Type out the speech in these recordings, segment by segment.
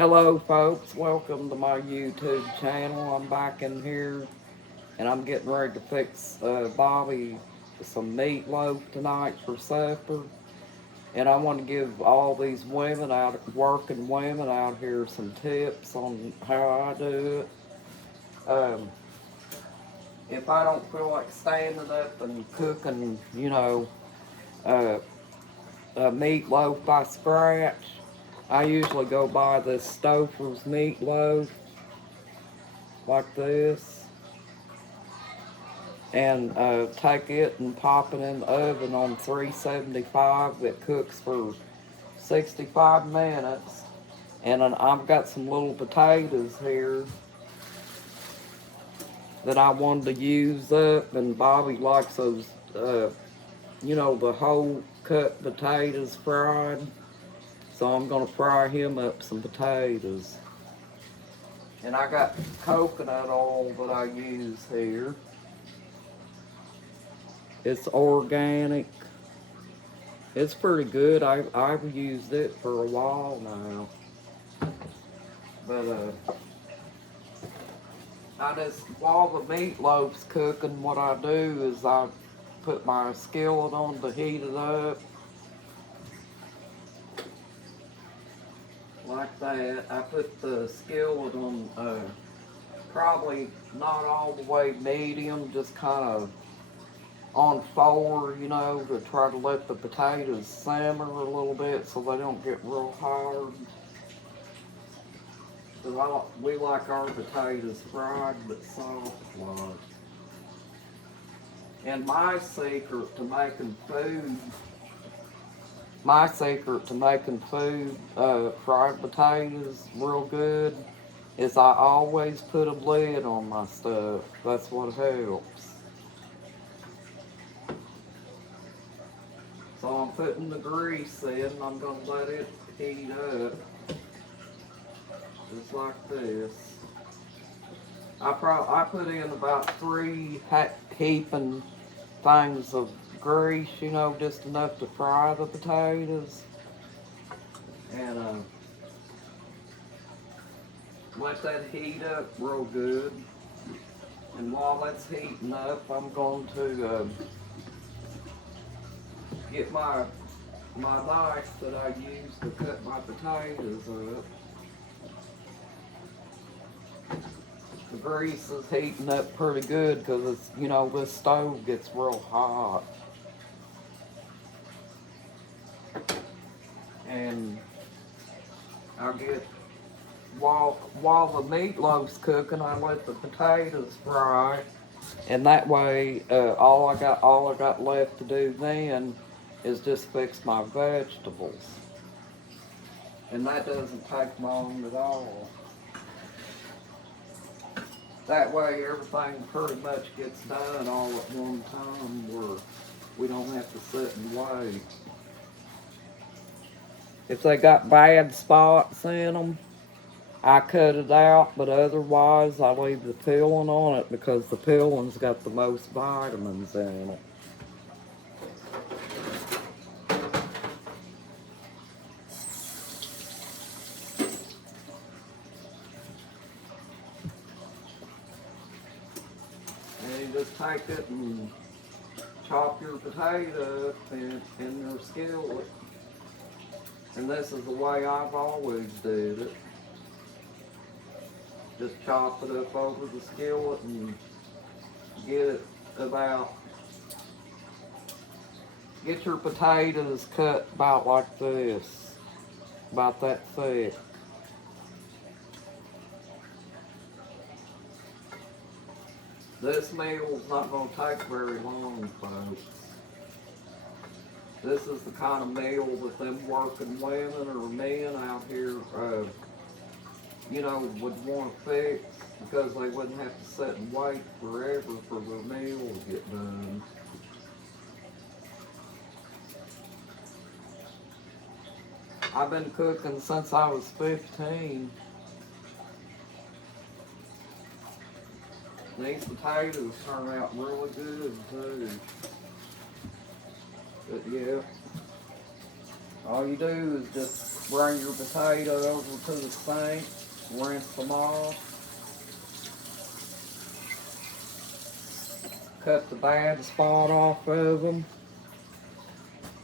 Hello folks, welcome to my YouTube channel. I'm back in here and I'm getting ready to fix Bobby some meatloaf tonight for supper. And I want to give all these working women out here some tips on how I do it. If I don't feel like standing up and cooking, uh, a meatloaf by scratch, I usually go buy this Stouffer's meatloaf like this and take it and pop it in the oven on 375. It cooks for 65 minutes. And I've got some little potatoes here that I wanted to use up, and Bobby likes those, the whole cut potatoes fried. So I'm gonna fry him up some potatoes. And I got coconut oil that I use here. It's organic. It's pretty good. I've used it for a while now. But I just, while the meatloaf's cooking, what I do is I put my skillet on to heat it up. Like that. I put the skillet on probably not all the way medium, just kind of on 4, to try to let the potatoes simmer a little bit so they don't get real hard. We like our potatoes fried but soft like. And my secret to making food, fried potatoes real good, is I always put a lid on my stuff. That's what helps. So I'm putting the grease in, and I'm going to let it heat up, just like this. I put in about 3 heaping things of grease, just enough to fry the potatoes. And let that heat up real good. And while that's heating up, I'm going to get my knife that I use to cut my potatoes up. The grease is heating up pretty good because this stove gets real hot. And I get, while the meatloaf's cooking, I let the potatoes fry. And that way, all I got left to do then is just fix my vegetables. And that doesn't take long at all. That way everything pretty much gets done all at one time where we don't have to sit and wait. If they got bad spots in them, I cut it out, but otherwise I leave the peeling on it because the peeling's got the most vitamins in it. And you just take it and chop your potato up in your skillet. And this is the way I've always did it. Just chop it up over the skillet and get your potatoes cut about like this, about that thick. This meal's not going to take very long, folks. This is the kind of meal that them working women or men out here, would want to fix because they wouldn't have to sit and wait forever for their meal to get done. I've been cooking since I was 15. These potatoes turn out really good too. But yeah, All you do is just bring your potato over to the sink, rinse them off, cut the bad spot off of them,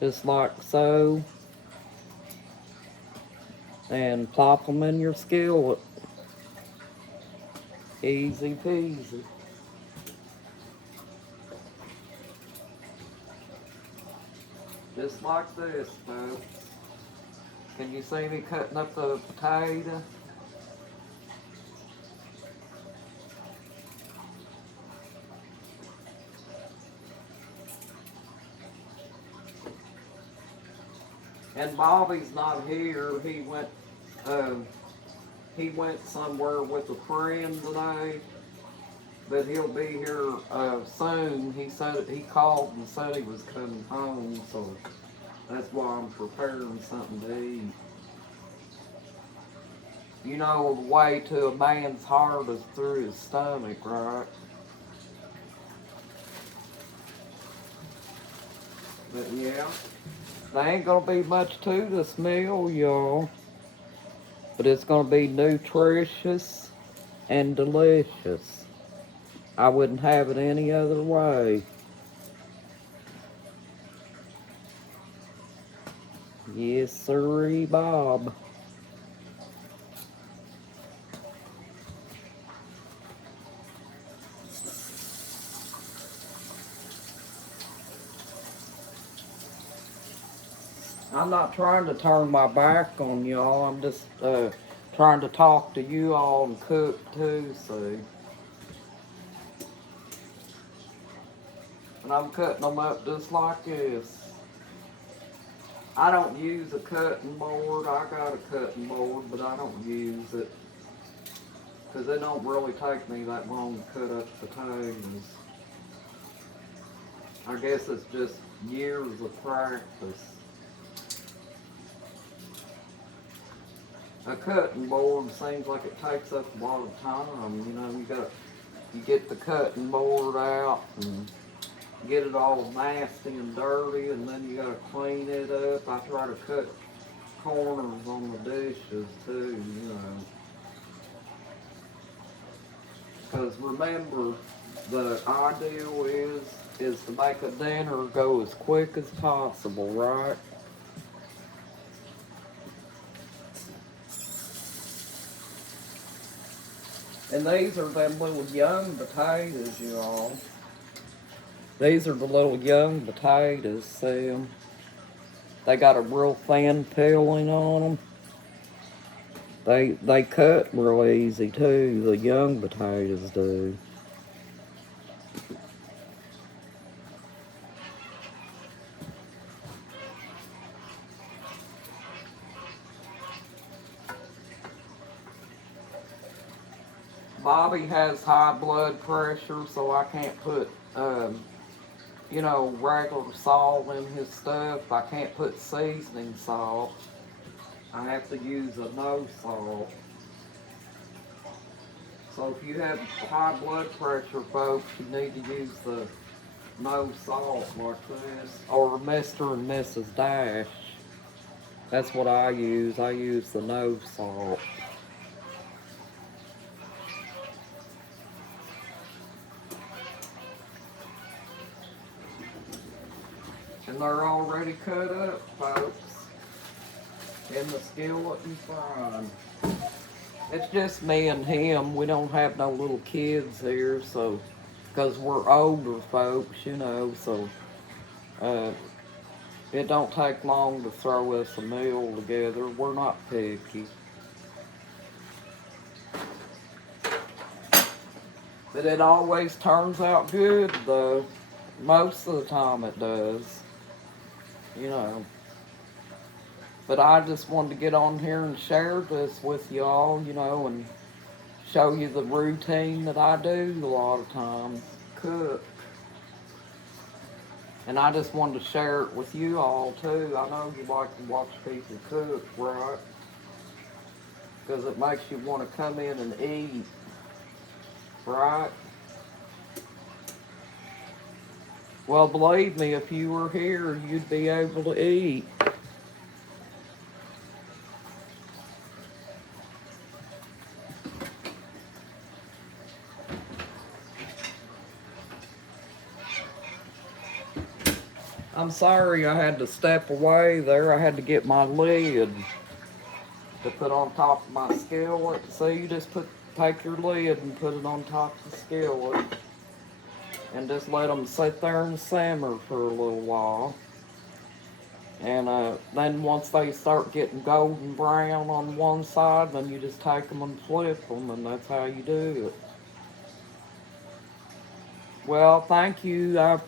just like so, and plop them in your skillet. Easy peasy. Just like this, folks. Can you see me cutting up the potato? And Bobby's not here. He went somewhere with a friend today, but he'll be here soon. He called and said he was coming home, so that's why I'm preparing something to eat. You know, the way to a man's heart is through his stomach, right? But yeah, there ain't gonna be much to this meal, y'all. But it's gonna be nutritious and delicious. I wouldn't have it any other way. Yes, sirree, Bob. I'm not trying to turn my back on y'all. I'm just trying to talk to you all and cook too, see. And I'm cutting them up just like this. I don't use a cutting board. I got a cutting board, but I don't use it. Because it don't really take me that long to cut up potatoes. I guess it's just years of practice. A cutting board seems like it takes up a lot of time. You know, you get the cutting board out and get it all nasty and dirty, and then you gotta clean it up. I try to cut corners on the dishes too, you know. Because remember, the ideal is to make a dinner go as quick as possible, right? And these are them little young potatoes, y'all. These are the little young potatoes, see them? They got a real thin peeling on them. They cut real easy too, the young potatoes do. Bobby has high blood pressure, so I can't put, you know, regular salt in his stuff. I can't put seasoning salt. I have to use a no salt. So if you have high blood pressure, folks, you need to use the no salt like this, or Mr. and Mrs. Dash. That's what I use. I use the no salt. And they're already cut up, folks, in the skillet and fried. It's just me and him. We don't have no little kids here, so, because we're older folks, you know, so uh, it don't take long to throw us a meal together. We're not picky. But it always turns out good, though. Most of the time it does, you know. But I just wanted to get on here and share this with y'all, you know, and show you the routine that I do a lot of times, cook. And I just wanted to share it with you all too. I know you like to watch people cook, right? Because it makes you want to come in and eat, right? Well, believe me, if you were here, you'd be able to eat. I'm sorry I had to step away there. I had to get my lid to put on top of my skillet. So you just take your lid and put it on top of the skillet and just let them sit there and simmer for a little while. And then once they start getting golden brown on one side, then you just take them and flip them, and that's how you do it. Well, thank you.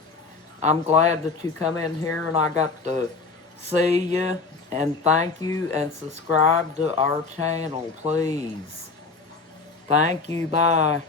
I'm glad that you come in here and I got to see you. And thank you, and subscribe to our channel, please. Thank you. Bye.